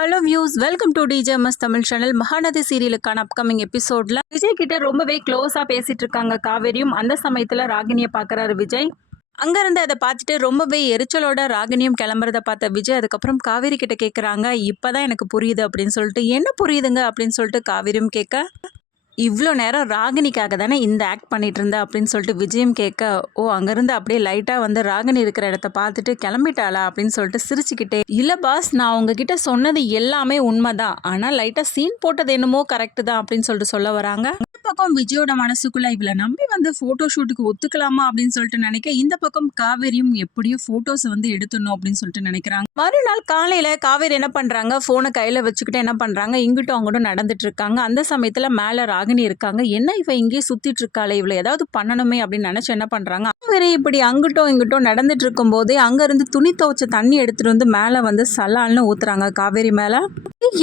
Hello views, welcome to DJMS Tamil channel. Mahanadi சீரியலுக்கான upcoming எபிசோட்ல விஜய் கிட்ட ரொம்பவே க்ளோஸா பேசிட்டு இருக்காங்க காவேரியும். அந்த சமயத்துல ராகினியை பாக்குறாரு விஜய். அங்கிருந்து அதை பார்த்துட்டு ரொம்பவே எரிச்சலோட ராகினியும் கிளம்புறத பார்த்த விஜய் அதுக்கப்புறம் காவேரி கிட்ட கேட்குறாங்க, இப்பதான் எனக்கு புரியுது அப்படின்னு சொல்லிட்டு. என்ன புரியுதுங்க அப்படின்னு சொல்லிட்டு காவேரியும் கேட்க, இவ்வளோ நேரம் ராகினிக்காக தானே இந்த ஆக்ட் பண்ணிட்டு இருந்த அப்படின்னு சொல்லிட்டு விஜயம் கேட்க, ஓ அங்கேருந்து அப்படியே லைட்டாக வந்து ராகினி இருக்கிற இடத்த பார்த்துட்டு கிளம்பிட்டாளா அப்படின்னு சொல்லிட்டு சிரிச்சுக்கிட்டே, இல்லை பாஸ், நான் உங்ககிட்ட சொன்னது எல்லாமே உண்மைதான், ஆனால் லைட்டாக சீன் போட்டது என்னமோ கரெக்டு தான் அப்படின்னு சொல்லிட்டு சொல்ல வராங்க. இந்த பக்கம் விஜயோட மனசுக்குள்ள இவளை நம்பி வந்து ஃபோட்டோ ஷூட்டுக்கு ஒத்துக்கலாமா அப்படின்னு சொல்லிட்டு நினைக்க, இந்த பக்கம் காவேரியும் எப்படியோ ஃபோட்டோஸ் வந்து எடுத்துடணும் அப்படின்னு சொல்லிட்டு நினைக்கிறாங்க. மறுநாள் காலையில் காவேரி என்ன பண்ணுறாங்க, ஃபோனை கையில் வச்சுக்கிட்டு என்ன பண்ணுறாங்க, இங்கிட்டும் அங்கிட்டும் நடந்துட்டு இருக்காங்க. அந்த சமயத்தில் மேலே ராகினி இருக்காங்க. என்ன இவ இங்கே சுத்திட்டு இருக்காளே, இவளை ஏதாவது பண்ணணுமே அப்படின்னு நினைச்சு என்ன பண்றாங்க, காவேரி இப்படி அங்கிட்டும் இங்கிட்டும் நடந்துட்டு இருக்கும் போதே அங்க இருந்து துணி துவைச்ச தண்ணி எடுத்துட்டு வந்து மேல வந்து சலால்னு ஊத்துறாங்க காவேரி மேல.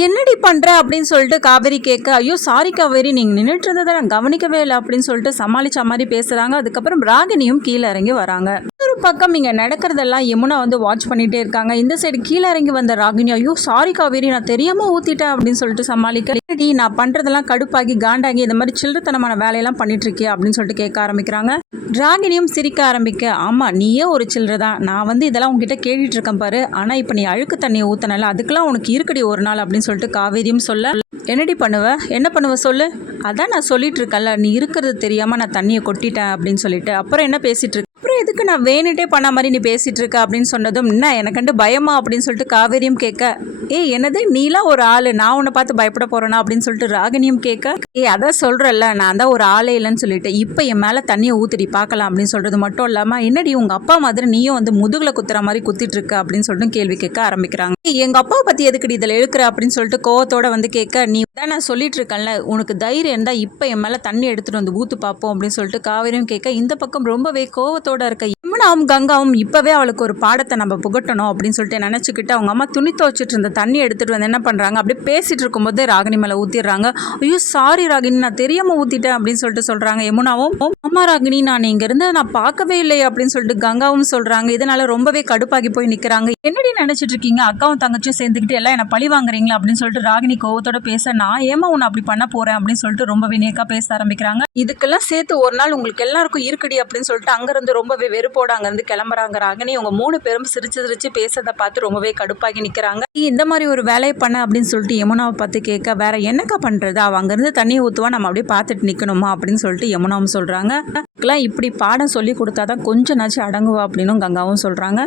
என்னடி பண்ற அப்படின்னு சொல்லிட்டு காவேரி கேட்க, ஐயோ சாரி காவேரி, நீங்க நின்றுட்டு இருந்ததை நான் கவனிக்கவே இல்லை அப்படின்னு சொல்லிட்டு சமாளிச்ச மாதிரி பேசுறாங்க. அதுக்கப்புறம் ராகினியும் கீழே இறங்கி வராங்க. ஒரு பக்கம் இங்க நடக்கிறதெல்லாம் யமுனா வந்து வாட்ச் பண்ணிட்டே இருக்காங்க. இந்த சைடு கீழே இறங்கி வந்த ராகினி, ஐயோ சாரி காவேரி, நான் தெரியாம ஊத்திட்டேன் அப்படின்னு சொல்லிட்டு சமாளிக்க, நான் பண்றதெல்லாம் கடுப்பாகி காண்டாகி இந்த மாதிரி சில்லறத்தனமான வேலையெல்லாம் பண்ணிட்டு இருக்கியா அப்படின்னு சொல்லிட்டு கேட்க ஆரம்பிக்கிறாங்க. ராகினியும் சிரிக்க ஆரம்பிக்க, ஆமா நீயே ஒரு சில்லற தான், நான் வந்து இதெல்லாம் உங்ககிட்ட கேட்டுட்டு இருக்கேன் பாரு, ஆனா இப்ப நீ அழுக்கு தண்ணியை ஊத்தனல, அதுக்கெல்லாம் உனக்கு இருக்கடி ஒரு நாள் அப்படின்னு சொல்லிட்டு காவேரியும் சொல்ல, என்னடி பண்ணுவ, என்ன பண்ணுவ சொல்லு, அதான் நான் சொல்லிட்டு இருக்கேன்ல, நீ இருக்கிறது தெரியாம நான் தண்ணியை கொட்டிட்டேன் அப்படின்னு சொல்லிட்டு, அப்புறம் என்ன பேசிட்டு இருக்க, அப்புறம் எதுக்கு நான் வேணுட்டே பண்ண மாதிரி நீ பேசிட்டு இருக்க அப்படின்னு சொன்னதும், என்ன எனக்கண்டு பயமா அப்படின்னு சொல்லிட்டு காவேரியும் கேட்க, என்னது நீலாம் ஒரு ஆளு, நான் உன்னை பார்த்து பயப்பட போறேனா அப்படின்னு சொல்லிட்டு ராகினியும் கேட்க, அதான் சொல்றேன்ல நான் தான் ஒரு ஆளே இல்லைன்னு சொல்லிட்டு, இப்போ என் மேல தண்ணியை ஊத்திடி பார்க்கலாம் அப்படின்னு சொல்றது மட்டும் இல்லாம, என்னடி உங்க அப்பா மாதிரி நீயும் வந்து முதுகுல குத்துற மாதிரி குத்திட்டு இருக்க அப்படின்னு சொல்லிட்டு கேள்வி கேட்க ஆரம்பிக்கிறாங்க. எங்க அப்பாவை பத்தி எதுக்கு இதில் இழுக்கிற அப்படின்னு சொல்லிட்டு கோவத்தோட வந்து கேட்க, நீ தான் நான் சொல்லிட்டு இருக்கேன்ல, உனக்கு தைரியம் இருந்தா இப்போ என் மேல தண்ணி எடுத்துட்டு வந்து ஊத்து பார்ப்போம் அப்படின்னு சொல்லிட்டு காவேரியும் கேட்க, இந்த பக்கம் ரொம்பவே கோவத்தோட இருக்க யமுனாவும் கங்காவும் இப்பவே அவளுக்கு ஒரு பாடத்தை நம்ம புகட்டணும் அப்படின்னு சொல்லிட்டு நினைச்சுக்கிட்டு அவங்க அம்மா துணி துவைச்சிட்டு இருந்த தண்ணி எடுத்துட்டு வந்து என்ன பண்றாங்க, அப்படியே பேசிட்டு இருக்கும்போது ராகினி மேல ஊத்திடுறாங்க. ஐயோ சாரி ராகினி, நான் தெரியாம ஊத்திட்டேன் அப்படின்னு சொல்லிட்டு சொல்றாங்க யமுனாவும். அம்மா ராகினி, நான் இங்க இருந்து நான் பார்க்கவே இல்லை அப்படின்னு சொல்லிட்டு கங்காவும் சொல்றாங்க. இதனால ரொம்பவே கடுப்பாகி போய் நிக்கிறாங்க. என்னடி நினைச்சிட்டு இருக்கீங்க, அக்காவும் தங்கச்சியும் சேர்ந்துக்கிட்டு எல்லாம் என்ன பழி வாங்குறீங்களா அப்படின்னு சொல்லிட்டு ராகினி கோவத்தோட பேச, நான் ஏமா உன்னை அப்படி பண்ண போறேன் அப்படின்னு சொல்லிட்டு ரொம்பவே நேக்கா பேச ஆரம்பிக்கிறாங்க. இதுக்கெல்லாம் சேர்த்து ஒரு நாள் உங்களுக்கு எல்லாருக்கும் இருக்கடி அப்படின்னு சொல்லிட்டு அங்கிருந்து ரொம்பவே வெறுப்போட அங்கிருந்து கிளம்புறாங்க ராகினி. அவங்க 3 பேரும் சிரிச்சு சிரிச்சு பேசுறதை பார்த்து ரொம்பவே கடுப்பாகி நிக்கிறாங்க. இந்த மாதிரி ஒரு வேலையை பண்ண அப்படின்னு சொல்லிட்டு யமுனாவை பார்த்து கேட்க, வேற என்னக்கா பண்றது, அவ அங்கிருந்து தண்ணி ஊத்துவா, நம்ம அப்படியே பார்த்துட்டு நிக்கணுமா அப்படின்னு சொல்லிட்டு யமுனாவும் சொல்றாங்க. இப்படி பாடம் சொல்லி கொடுத்தாதான் கொஞ்சம் நாச்சு அடங்குவா அப்படின்னு கங்காவும் சொல்றாங்க.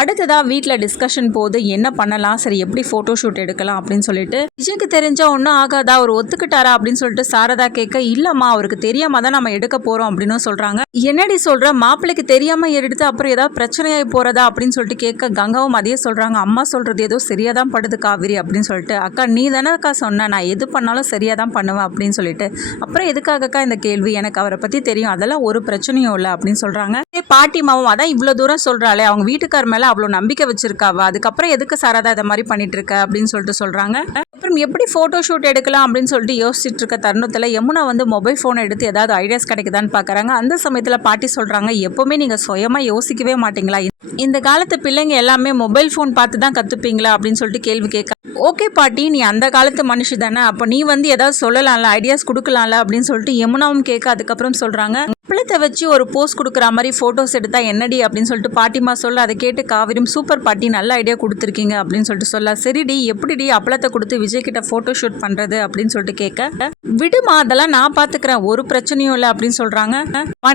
அடுத்ததா வீட்டுல டிஸ்கஷன் போது என்ன பண்ணலாம், சரி எப்படி போட்டோ ஷூட் எடுக்கலாம் அப்படின்னு சொல்லிட்டு, விஜய்க்கு தெரிஞ்சா ஒன்னும் ஆகாதா, அவர் ஒத்துக்கிட்டாரா அப்படின்னு சொல்லிட்டு சாரதா கேட்க, இல்லம்மா அவருக்கு தெரியாம தான் நம்ம எடுக்க போறோம் அப்படின்னு சொல்றாங்க. என்னடி சொல்ற, மாப்பிள்ளைக்கு தெரியாம எடுத்து அப்புறம் ஏதாவது பிரச்சனையாகி போறதா அப்படின்னு சொல்லிட்டு கேட்க, கங்காவும் அதே சொல்றாங்க. அம்மா சொல்றது ஏதோ சரியா தான் படுது காவிரி அப்படின்னு சொல்லிட்டு, அக்கா நீ தானே அக்கா சொன்ன, நான் எது பண்ணாலும் சரியா தான் பண்ணுவேன் அப்படின்னு சொல்லிட்டு, அப்புறம் எதுக்காகக்கா இந்த கேள்வி, எனக்கு அவரை பத்தி தெரியும், அதெல்லாம் ஒரு பிரச்சனையும் இல்லை அப்படின்னு சொல்றாங்க. பாட்டிமாவும் அதான் இவ்வளவு தூரம் சொல்றாளே, அவங்க வீட்டுக்கார் மேல அவ்வளவு நம்பிக்கை வச்சிருக்காவா, அதுக்கப்புறம் எதுக்கு சாரதா இதை மாதிரி பண்ணிட்டு இருக்க அப்படின்னு சொல்லிட்டு சொல்றாங்க. அப்புறம் எப்படி போட்டோ ஷூட் எடுக்கலாம் அப்படின்னு சொல்லிட்டு யோசிச்சுட்டு இருக்க தருணத்துல யமுனா வந்து மொபைல் போனை எடுத்து ஏதாவது ஐடியாஸ் கிடைக்குதான்னு பாக்குறாங்க. அந்த சமயத்துல பாட்டி சொல்றாங்க, எப்பவுமே நீங்க சுயமா யோசிக்கவே மாட்டீங்களா, இந்த காலத்து பிள்ளைங்க எல்லாமே மொபைல் போன் பார்த்து தான் கத்துப்பீங்களா அப்படின்னு சொல்லிட்டு கேள்வி கேட்க, ஓகே பாட்டி நீ அந்த காலத்து மனுஷி தானே, அப்போ நீ வந்து ஏதாவது சொல்லலாம்ல, ஐடியாஸ் கொடுக்கலாம்ல அப்படின்னு சொல்லிட்டு யமுனாவும் கேட்க, அதுக்கப்புறம் சொல்றாங்க, அப்பளத்தை வச்சு ஒரு போஸ் கொடுக்குற மாதிரி ஃபோட்டோஸ் எடுத்தா என்னடி அப்படின்னு சொல்லிட்டு பாட்டிமா சொல்ல, அதை கேட்டு காவிரியும் சூப்பர் பாட்டி நல்ல ஐடியா கொடுத்துருக்கீங்க அப்படின்னு சொல்லிட்டு சொல்ல, சரிடி எப்படிடி அப்பளத்தை கொடுத்து விஜய் கிட்ட ஃபோட்டோ ஷூட் பண்ணுறது அப்படின்னு சொல்லிட்டு கேட்க, விடுமா அதெல்லாம் நான் பார்த்துக்கிறேன், ஒரு பிரச்சனையும் இல்லை அப்படின்னு சொல்கிறாங்க.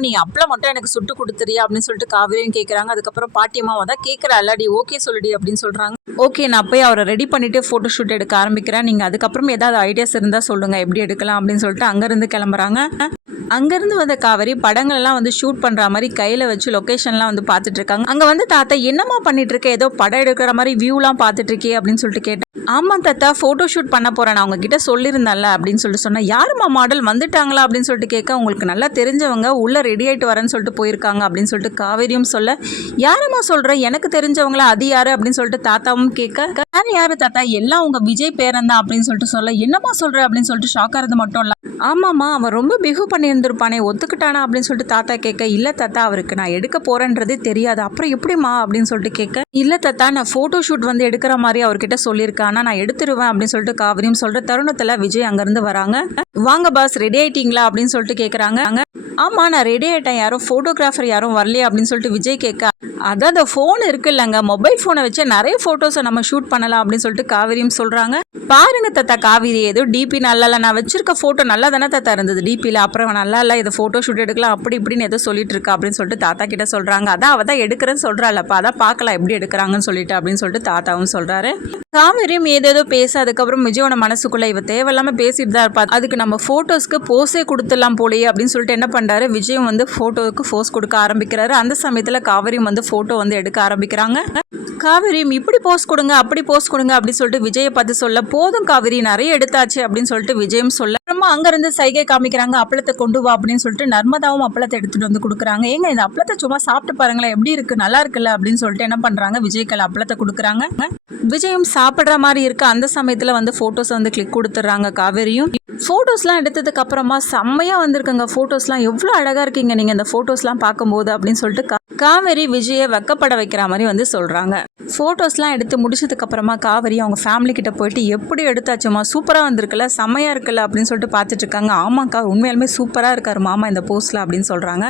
நீ அப்பளம் மட்டும் எனக்கு சுட்டு கொடுத்துறியா அப்படின்னு சொல்லிட்டு காவிரியும் கேட்குறாங்க. அதுக்கப்புறம் பாட்டியம்மா தான் கேட்குறா, இல்லடி ஓகே சொல்லுடி அப்படின்னு சொல்கிறாங்க. ஓகே நான் போய் அவரை ரெடி பண்ணிவிட்டு ஃபோட்டோ ஷூட் எடுக்க ஆரம்பிக்கிறேன், நீங்கள் அதுக்கப்புறம் ஏதாவது ஐடியாஸ் இருந்தால் சொல்லுங்கள் எப்படி எடுக்கலாம் அப்படின்னு சொல்லிட்டு அங்கேருந்து கிளம்புறாங்க. அங்கேருந்து வந்த காவேரி படங்கள்லாம் வந்து ஷூட் பண்ணுற மாதிரி கையில் வச்சு லொக்கேஷன்லாம் வந்து பார்த்துட்டு இருக்காங்க. அங்கே வந்து தாத்தா என்னம்மா பண்ணிட்டு இருக்க, ஏதோ படம் எடுக்கிற மாதிரி வியூலாம் பார்த்துட்டு இருக்கே அப்படின்னு சொல்லிட்டு கேட்டேன். ஆமாம் தாத்தா ஃபோட்டோ ஷூட் பண்ண போகிறேன், நான் உங்ககிட்ட சொல்லியிருந்தேன்ல அப்படின்னு சொல்லிட்டு சொன்னேன். யாருமா மாடல் வந்துட்டாங்களா அப்படின்னு சொல்லிட்டு கேட்க, உங்களுக்கு நல்லா தெரிஞ்சவங்க உள்ளே ரெடி ஆகிட்டு வரேன்னு சொல்லிட்டு போயிருக்காங்க அப்படின்னு சொல்லிட்டு காவேரியும் சொல்ல, யாருமா சொல்கிறேன், எனக்கு தெரிஞ்சவங்களா, அது யாரு அப்படின்னு சொல்லிட்டு தாத்தாவும் கேட்க, யாரு தாத்தா, எல்லாம் உங்கள் விஜய் பேரன் தான் அப்படின்னு சொல்லிட்டு சொல்ல, என்னம்மா சொல்கிற அப்படின்னு சொல்லிட்டு ஷாக்காகிறது மட்டும் இல்லை, ஆமாம்மா அவன் ரொம்ப பிஹேவ் பண்ணியிருந்திருப்பானே ஒத்துக்கிட்டானா அப்படின்னு சொல்லிட்டு தாத்தா கேட்க, இல்லை தாத்தா அவருக்கு நான் எடுக்க போகிறேன்றதே தெரியாது, அப்புறம் எப்படிம்மா அப்படின்னு சொல்லிட்டு கேட்க, இல்லை தாத்தா நான் ஃபோட்டோ ஷூட் வந்து எடுக்கிற மாதிரி அவர்கிட்ட சொல்லியிருக்கேன், ஆனால் நான் எடுத்துருவேன் அப்படின்னு சொல்லிட்டு காவிரியும் சொல்கிற தருணத்தில் விஜய் அங்கேருந்து வராங்க. வாங்க பாஸ் ரெடி ஆயிட்டீங்களா அப்படின்னு சொல்லிட்டு கேட்குறாங்க. ஆமாம் நான் ரெடி ஆகிட்டேன், யாரும் ஃபோட்டோகிராஃபர் யாரும் வரலையே அப்படின்னு சொல்லிட்டு விஜய் கேட்க, அதான் அந்த ஃபோன் இருக்குல்லங்க மொபைல் ஃபோனை வச்சு நிறைய ஃபோட்டோஸை நம்ம ஷூட் பண்ணலாம் அப்படின்னு சொல்லிட்டு காவிரியும் சொல்கிறாங்க. பாருங்க தாத்தா காவிரி ஏதோ டிபி நல்லா இல்லை, நான் வச்சிருக்க ஃபோட்டோ நல்லா தானே தாத்தா இருந்தது டிபியில், அப்புறம் நல்லா இல்லை இதை ஃபோட்டோ ஷூட் எடுக்கலாம் அப்படி இப்படின்னு ஏதோ சொல்லிட்டு இருக்கா அப்படின்னு சொல்லிட்டு தாத்தா கிட்ட சொல்கிறாங்க. அதான் அவள் தான் எடுக்கிறேன்னு சொல்கிறாள்ப்பா, அதான் பார்க்கலாம் எப்படி எடுக்கிறாங்கன்னு சொல்லிட்டு அப்படின்னு சொல்லிட்டு தாத்தாவும் சொல்கிறாரு. காவிரியும் ஏதேதோ பேச, அதுக்கப்புறம் விஜயோட மனசுக்குள்ளே இவ தேவையில்லாமல் பேசிட்டு தான் இருப்பா, அதுக்கு நம்ம ஃபோட்டோஸ்க்கு போஸே கொடுத்துடலாம் போலேயே அப்படின்னு சொல்லிட்டு என்ன பண்ணுறாரு விஜயும் வந்து ஃபோட்டோவுக்கு போஸ் கொடுக்க ஆரம்பிக்கிறாரு. அந்த சமயத்தில் காவிரியும் வந்து ஃபோட்டோ வந்து எடுக்க ஆரம்பிக்கிறாங்க. காவிரியும் இப்படி போஸ் கொடுங்க அப்படி போஸ் கொடுங்க அப்படின்னு சொல்லிட்டு விஜயை பார்த்து சொல்ல, போதும் காவிரி நிறைய எடுத்தாச்சு அப்படின்னு சொல்லிட்டு விஜயும் சொல்ல, அப்புறமா அங்கேருந்து சைகை காமிக்கிறாங்க, அப்பளத்தை கொண்டு வா அப்படின்னு சொல்லிட்டு நர்மதாவும் அப்பளத்தை எடுத்துகிட்டு வந்து கொடுக்குறாங்க. ஏங்க இந்த அப்பளத்தை சும்மா சாப்பிட்டு பாருங்களேன் எப்படி இருக்குது நல்லா இருக்குல்ல அப்படின்னு சொல்லிட்டு என்ன பண்ணுறாங்க விஜய்க்கு அப்பளத்தை கொடுக்குறாங்க. விஜயும் சாப்பிட்ற மாதிரி இருக்கு. அந்த சமயத்தில் வந்து ஃபோட்டோஸ் வந்து கிளிக் கொடுத்துட்றாங்க. காவேரியும் ஃபோட்டோஸ்லாம் எடுத்ததுக்கு அப்புறமா செம்மையாக வந்திருக்குங்க ஃபோட்டோஸ்லாம், எவ்வளோ அழகாக இருக்கீங்க நீங்கள் இந்த ஃபோட்டோஸ்லாம் பார்க்கும்போது அப்படின்னு சொல்லிட்டு காவேரி விஜயை வெக்கப்பட வைக்கிற மாதிரி வந்து சொல்கிறாங்க. ஃபோட்டோஸ்லாம் எடுத்து முடிச்சதுக்கு அப்புறமா காவேரி அவங்க ஃபேமிலி கிட்ட போயிட்டு எப்படி எடுத்தாச்சுமா சூப்பராக வந்திருக்குல்ல செம்மையாக இருக்குல்ல அப்படின்னு சொல்லிட்டு பார்த்துட்டு இருக்காங்க. ஆமாக்கா உண்மையாலுமே சூப்பராக இருக்காரு மாமா இந்த போஸ்டில் அப்படின்னு சொல்கிறாங்க.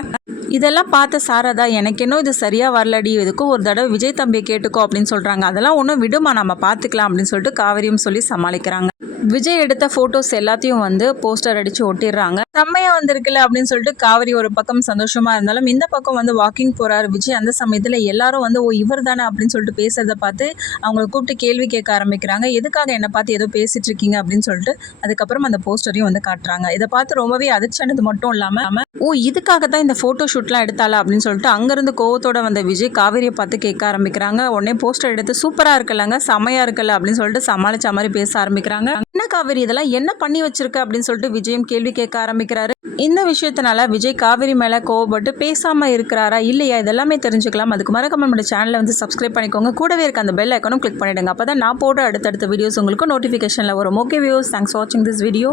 இதெல்லாம் பார்த்த சாரதா எனக்கு இன்னும் இது சரியாக வரலடி, எதுக்கும் ஒரு தடவை விஜய் தம்பியை கேட்டுக்கோ அப்படின்னு சொல்கிறாங்க. அதெல்லாம் ஒன்றும் விடுமா நம்ம பார்த்துக்கலாம் அப்படின்னு சொல்லிட்டு காவேரியும் சொல்லி சமாளிக்கிறாங்க. விஜய் எடுத்த ஃபோட்டோஸ் எல்லாத்தையும் வந்து போஸ்டர் அடித்து ஒட்டிடுறாங்க. செம்மையாக வந்திருக்குல்ல அப்படின்னு சொல்லிட்டு காவேரி ஒரு பக்கம் சந்தோஷமாக இருந்தாலும் இந்த பக்கம் வந்து வாக்கிங் போகிறாரு விஜய். அந்த சமயத்தில் எல்லாரும் வந்து ஓ இவர் தானே அப்படின்னு சொல்லிட்டு பேசுறதை பார்த்து அவங்கள கூப்பிட்டு கேள்வி கேட்க ஆரம்பிக்கிறாங்க. எதுக்காக என்னை பார்த்து ஏதோ பேசிட்டு இருக்கீங்க அப்படின்னு சொல்லிட்டு அதுக்கப்புறம் அந்த போஸ்டரையும் வந்து காட்டுறாங்க. இதை பார்த்து ரொம்பவே அதிர்ச்சியானது மட்டும் இல்லாமல் ஓ இதுக்காக தான் இந்த ஃபோட்டோ ஷூட்லாம் எடுத்தாளா அப்படின்னு சொல்லிட்டு அங்கேருந்து கோவத்தோட வந்த விஜய் காவேரியை பார்த்து கேட்க ஆரம்பிக்கிறாங்க. உடனே போஸ்டர் எடுத்து சூப்பராக இருக்குல்லங்க செம்மையாக இருக்குல்ல அப்படின்னு சொல்லிட்டு சமாளிச்ச மாதிரி பேச ஆரம்பிக்கிறாங்க. என்ன காவேரி இதெல்லாம் என்ன பண்ணி வச்சிருக்க அப்படின்னு சொல்லிட்டு விஜயும் கேள்வி கேட்க ஆரம்பிக்கிறாரு. இந்த விஷயத்தினால விஜய் காவேரி மேலே கோவப்பட்டு பேசாமல் இருக்கிறாரா இல்லையா இதெல்லாமே தெரிஞ்சுக்கலாம். அதுக்கு மறக்காம நம்ம சேனலை வந்து சப்ஸ்கிரைப் பண்ணிக்கோங்க, கூடவே இருக்க அந்த பெல் ஐக்கானும் கிளிக் பண்ணிடுங்க. அப்போ தான் நான் போடுற அடுத்தடுத்த வீடியோஸ் உங்களுக்கு நோட்டிஃபிகேஷனில் வரும். ஓகே வியூஸ், தேங்க்ஸ் வாட்சிங் திஸ் வீடியோ.